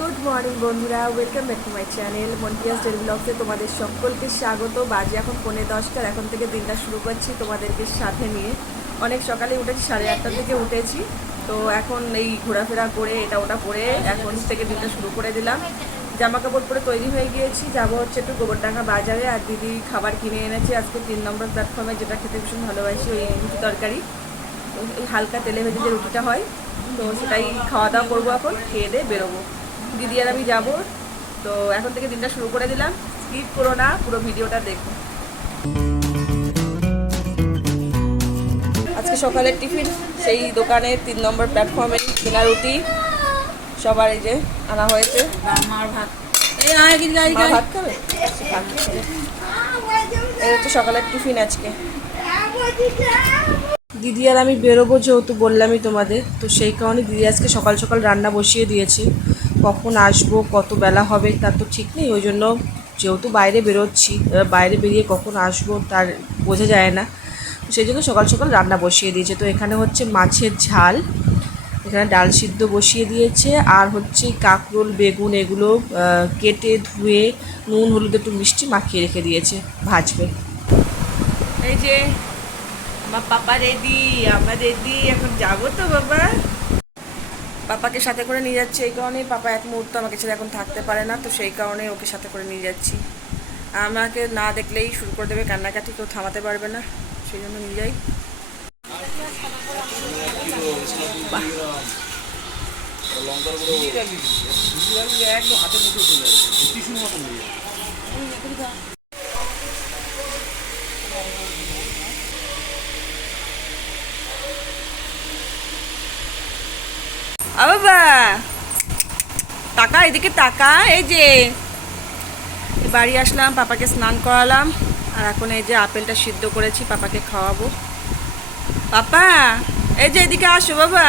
Good morning বন্ধুরা, welcome back to my channel. মন্টিয়াস daily ব্লগসে তোমাদের সকলকে স্বাগত। বাজে এখন পৌনে দশটার, এখন থেকে দিনটা শুরু করছি তোমাদেরকে সাথে নিয়ে। অনেক সকালে উঠেছি, সাড়ে আটটা থেকে উঠেছি। তো এখন এই ঘোরাফেরা করে এটা ওটা করে এখন থেকে দিনটা শুরু করে দিলাম। জামা কাপড় পরে তৈরি হয়ে গিয়েছি, যাব হচ্ছে একটু গোবরডাঙ্গা বাজারে। আর দিদি খাবার কিনে এনেছি আজকে তিন নম্বর প্ল্যাটফর্মে যেটা খেতে ভীষণ ভালোবাসি, ওই রুটি তরকারি। এই হালকা তেলে ভেজে যে রুটিটা হয়, তো সেটাই খাওয়া দাওয়া করব এখন, খেয়ে দিয়ে বেরোবো। দিদি আর আমি যাব। তো এখন থেকে দিনটা শুরু করে দিলাম। স্কিপ করো না পুরো ভিডিওটা দেখো। আজকে সকালের টিফিন সেই দোকানে তিন নম্বর প্ল্যাটফর্মে কেনা রুটি। সবার এই যে আনা হয়েছে। ভাত খাবে? এই হচ্ছে সকালের টিফিন আজকে। দিদি আর আমি বেরোবো যেহেতু বললামই তোমাদের তো সেই কারণে দিদি আজকে সকাল সকাল রান্না বসিয়ে দিয়েছে। কখন আসব, কত বেলা হবে তার তো ঠিক নেই, ওই জন্য যেহেতু বাইরে বেরোচ্ছি বাইরে বেরিয়ে কখন আসব তার বোঝা যায় না। সেই জন্য সকাল সকাল রান্না বসিয়ে দিয়েছে। তো এখানে হচ্ছে মাছের ঝাল, এখানে ডাল সিদ্ধ বসিয়ে দিয়েছে। আর হচ্ছে কাঁকরোল, বেগুন এগুলো কেটে ধুয়ে নুন, হলুদ, একটু মিষ্টি মাখিয়ে রেখে দিয়েছে, ভাজবে। এই যে, আমার পাপা রেডি আমার রেডি এখন যাব তো বাবা। পাপাকে সাথে করে নিয়ে যাচ্ছি এই কারণেই পাপা এক মুহূর্ত আমাকে ছেড়ে এখন থাকতে পারে না, তো সেই কারণে ওকে সাথে করে নিয়ে যাচ্ছি। আমাকে না দেখলেই শুরু করে দেবে কান্নাকাটি, কেউ থামাতে পারবে না, সেই জন্য নিয়ে যাই। আ বাবা টাকা এদিকে টাকা এই যে বাড়ি আসলাম, পাপাকে স্নান করালাম, আর এখন এই যে আপেলটা সিদ্ধ করেছি, পাপাকে খাওয়াবো। পাপা, এই যে এদিকে আসো বাবা।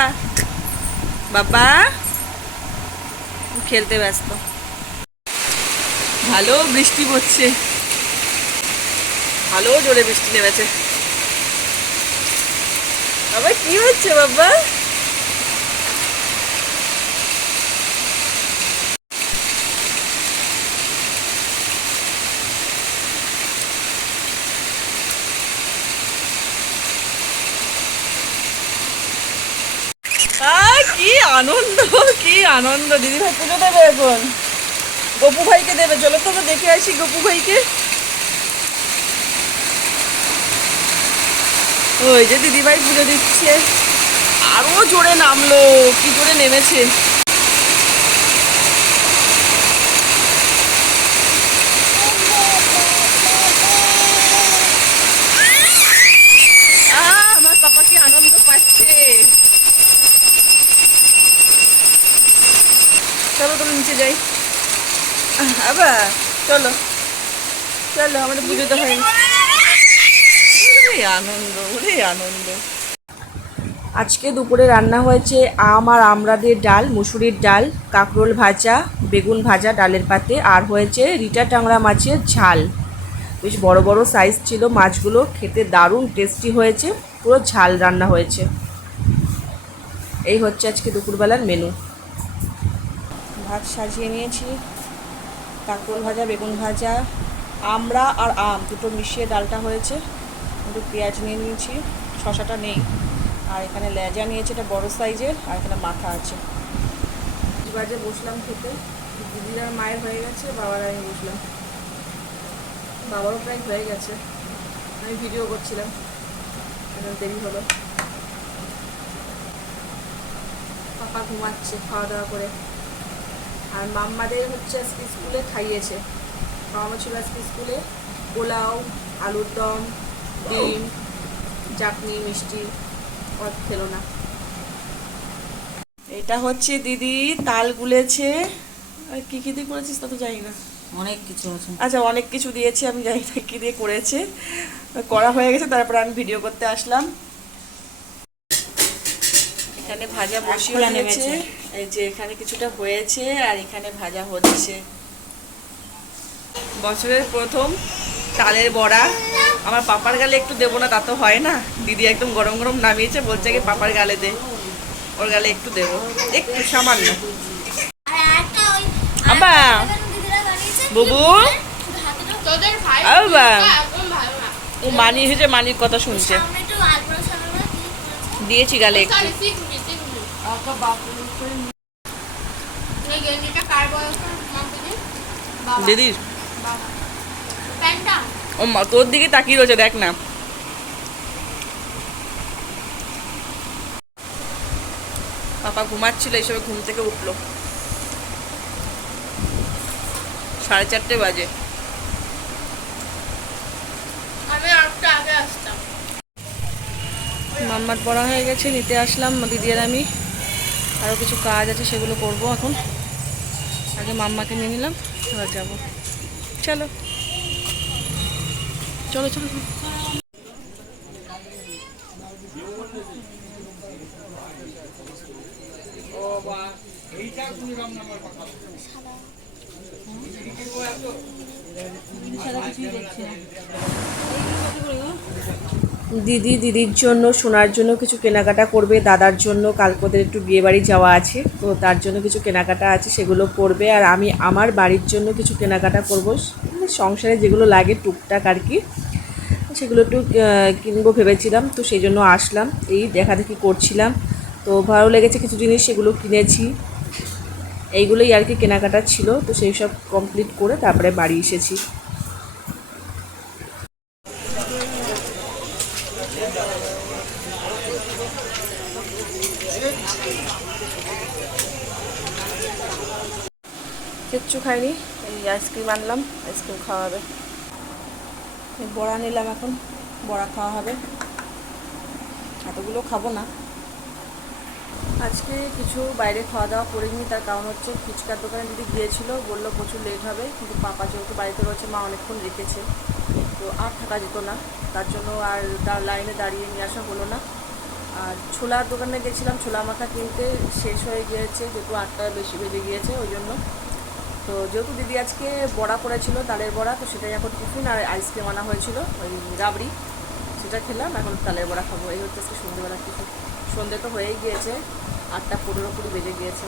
বাবা খেলতে ব্যস্ত। ভালো বৃষ্টি পড়ছে। ভালো জোরে বৃষ্টি নেমেছে। বাবা, কি হচ্ছে বাবা আহ, কি আনন্দ, কি আনন্দ, দিদি ভাই পুজো দেবে এখন? গপু ভাইকে দেবে, চলো তো দেখে আসি গপু ভাইকে। ওই যে দিদিভাই পুজো দিচ্ছে। আরও জোরে নামলো, কি করে নেমেছে আহ, আমার পাপা কি আনন্দ পাচ্ছে চলো চলো নিচে যাই। আবার, চলো। চলো, আমাদের পুজো তো হয়নি। আনন্দ, ওরে আনন্দ। আজকে দুপুরে রান্না হয়েছে আম আর আমরাদের ডাল, মুসুরির ডাল, কাঁকরোল ভাজা, বেগুন ভাজা, ডালের পাতে। আর হয়েছে রিটা টাংরা মাছের ঝাল। বেশ বড় বড় সাইজ ছিল মাছগুলো, খেতে দারুণ টেস্টি হয়েছে, পুরো ঝাল রান্না হয়েছে। এই হচ্ছে আজকে দুপুরবেলার মেনু ভাত সাজিয়ে নিয়েছি কাঁকরোল ভাজা, বেগুন ভাজা আমড়া আর আম, দুটো মিশিয়ে ডালটা হয়েছে, একটু পেঁয়াজ নিয়ে নিয়েছি, শশাটা নেই। আর এখানে লেজা নিয়েছি, এটা বড় সাইজের, আর এখানে মাথা আছে। বাজে বসলাম খেতে দিদির আর মায়ের হয়ে গেছে, বাবার আমি বসলাম। বাবারও প্রায় হয়ে গেছে, আমি ভিডিও করছিলাম দেরি হলো। পাপা ঘুমাচ্ছে, খাওয়া দাওয়া করে। আর মাম্মাদের হচ্ছে আজকে স্কুলে খাইয়েছে। মামা ছিল আজকে স্কুলে। পোলাও আলুর দম ডিম চাটনি মিষ্টি আর খেলো না। এটা হচ্ছে দিদি তাল গুলেছে। আর কি কি দিয়ে করেছিস তা তো জানি না। অনেক কিছু আছে। আচ্ছা অনেক কিছু দিয়েছে আমি জানি না কি দিয়ে করেছে। করা হয়ে গেছে তারপর আমি ভিডিও করতে আসলাম। এখানে ভাজা বসিয়ে নেমেছে নেমেছে। এই যে এখানে কিছুটা হয়েছে আর এখানে ভাজা হচ্ছে। বছরের প্রথম তালের বড়া। আমার পাপার গালে একটু দেবো না, তা তো হয় না। দিদি একদম গরম গরম নামিয়েছে, বলছে কি পাপার গালে দে। ওর গালে একটু দেবো। একটু সামান্য। ওই বুবু! ও মানি এসেছে, মানির কথা শুনছে। দিয়েছি গালে একটু। দিদির। ও মা তোর দিকে তাকিয়ে রয়েছে দেখ না। পাপা ঘুমাচ্ছিল এইসবে ঘুম থেকে উঠল। সাড়ে চারটে বাজে। মাম্মার পড়া হয়ে গেছে নিতে আসলাম দিদি আর আমি। আরও কিছু কাজ আছে, সেগুলো করব এখন। আগে মাম্মাকে নিয়ে নিলাম, এবার যাব। চলো। চলো চলো চলো। দিদি দিদির জন্য, সোনার জন্য কিছু কেনাকাটা করবে, দাদার জন্য কালকে ওদের একটু বিয়ে বাড়ি যাওয়া আছে, তো তার জন্য কিছু কেনাকাটা আছে, সেগুলো করবে, আর আমি আমার বাড়ির জন্য কিছু কেনাকাটা করব। মানে সংসারে যেগুলো লাগে টুকটাক আর কি, সেগুলো একটু কিনবো ভেবেছিলাম, তো সেই জন্য আসলাম। এই দেখা দেখি করছিলাম, তো ভালো লেগেছে কিছু জিনিস, সেগুলো কিনেছি। এইগুলোই আর কি কেনাকাটা ছিল, তো সেই সব কমপ্লিট করে তারপরে বাড়ি এসেছি। কিচ্ছু খাইনি, এই আইসক্রিম আনলাম, আইসক্রিম খাওয়া হবে। বড়া নিলাম এখন, বড়া খাওয়া হবে। এতগুলো খাব না। আজকে কিছু বাইরে খাওয়া দাওয়া করিনি, তার কারণ হচ্ছে ফুচকার দোকানে দিদি গিয়েছিল, বলল প্রচুর লেট হবে, কিন্তু পাপা যেহেতু বাড়িতে রয়েছে, মা অনেকক্ষণ রেখেছে, তো আর থাকা যেত না, তার জন্য আর লাইনে দাঁড়িয়ে নিয়ে আসা হলো না। আর ছোলার দোকানে গেছিলাম, ছোলা মাখা কিনতে শেষ হয়ে গিয়েছে, যেহেতু আটটা বেশি বেজে গিয়েছে, ওই জন্য। তো যেহেতু দিদি আজকে বড়া করেছিল তালের বড়া, তো সেটাই এখন টিফিন আর আইসক্রিম আনা হয়েছিল, ওই রাবড়ি, সেটা খেলাম, এখন তালের বড়া খাব, এই হচ্ছে আজকে সন্ধ্যেবেলা টিফিন। সন্ধ্যে তো হয়েই গিয়েছে, আটটা পনেরো কুড়ি বেজে গিয়েছে।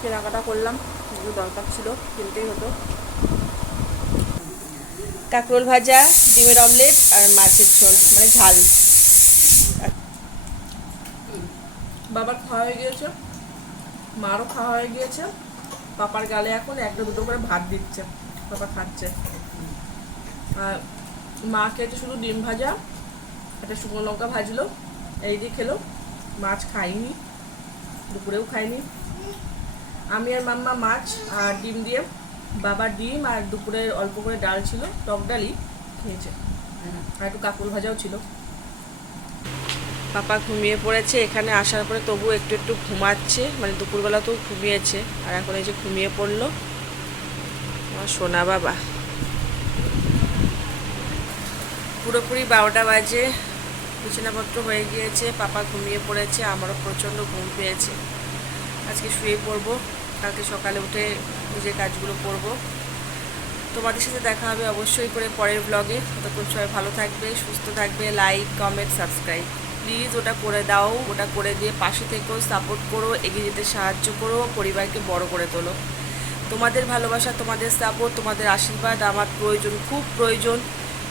কেনাকাটা করলাম যেগুলো দরকার ছিল, কিনতেই হতো। কাঁকরোল ভাজা, ডিমের অমলেট আর মাছের ঝোল মানে ঝাল। বাবার খাওয়া হয়ে গিয়েছে, মারও খাওয়া হয়ে গিয়েছে। পাপার গালে এখন একটা দুটো করে ভাত দিচ্ছে, পাপা খাচ্ছে। আর মা খেয়েছে শুধু ডিম ভাজা, একটা শুকনো লঙ্কা ভাজলো, এই দিয়ে খেলো। মাছ খাইনি, দুপুরেও খাইনি। আমি আর মাম্মা মাছ আর ডিম দিয়ে বাবা ডিম আর দুপুরে অল্প করে ডাল ছিল, টক ডালই খেয়েছে। আর একটু কাকুল ভাজাও ছিল। পাপা ঘুমিয়ে পড়েছে, এখানে আসার পরে তবু একটু একটু ঘুমাচ্ছে মানে দুপুরবেলা তো ঘুমিয়েছে। আর এখন এই যে ঘুমিয়ে পড়ল, আমার সোনা বাবা। পুরোপুরি বারোটা বাজে। বিছানাপত্র হয়ে গিয়েছে, পাপা ঘুমিয়ে পড়েছে, আমারও প্রচণ্ড ঘুম পেয়েছে। আজকে শুয়ে পড়ব, কালকে সকালে উঠে নিজের কাজগুলো করব। তোমাদের সাথে দেখা হবে অবশ্যই করে পরের ব্লগে ততক্ষণ সবাই ভালো থাকবে, সুস্থ থাকবে লাইক কমেন্ট সাবস্ক্রাইব প্লিজ ওটা করে দাও, ওটা করে দিয়ে পাশে থেকেও সাপোর্ট করো, এগিয়ে যেতে সাহায্য করো, পরিবারকে বড় করে তোলো। তোমাদের ভালোবাসা, তোমাদের সাপোর্ট তোমাদের আশীর্বাদ আমার প্রয়োজন, খুব প্রয়োজন।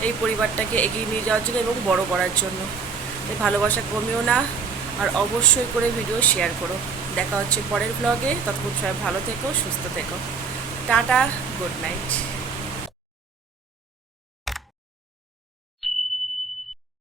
এই পরিবারটাকে এগিয়ে নিয়ে যাওয়ার জন্য এবং বড় করার জন্য। এই ভালোবাসা কমিও না, আর অবশ্যই করে ভিডিও শেয়ার করো। দেখা হচ্ছে পরের ব্লগে ততক্ষণ সবাই ভালো থেকো, সুস্থ থেকো। Tata, good night.